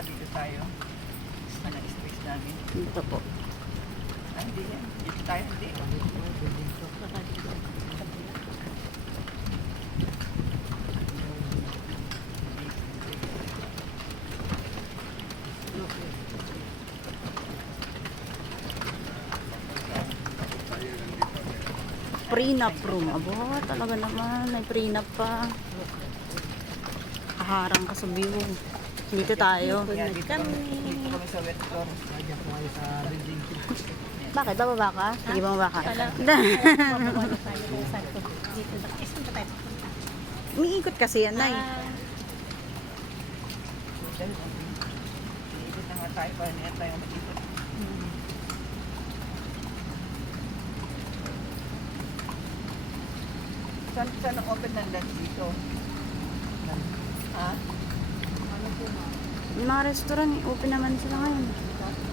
dito tayo. Ano space namin? Dito po. Hindi yan. Dito tayo, hindi. Prenup room. Abo, talaga naman. May prenup pa. Kaharang ka sa view. Dito tayo. Yan, dito kami sa wet floor. Bakit? Bababa ka? Sige, bababa ka. Umiikot kasi yan, Nay. Iikot na nga tayo para niya tayo mag-ikot. Saan ang open ng lunch dito? Ha? Yung mga restaurant, open naman sila ngayon.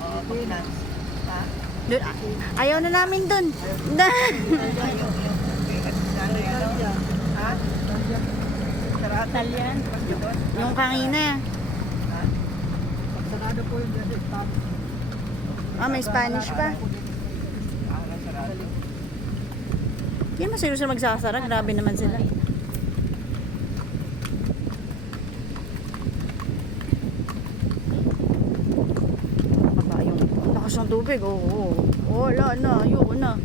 Oo, open lunch. Ha? Doon, ayaw na namin doon. Ha? Sarado. Italian. Yung kanina. Ha? Sarado po yung dyan. May Spanish pa. Sarado. Hindi naman seryoso magsasara. Grabe naman sila. Aba, yung lakas ng tubig. Oo. Wala na. Ayoko na.